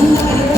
Thank you.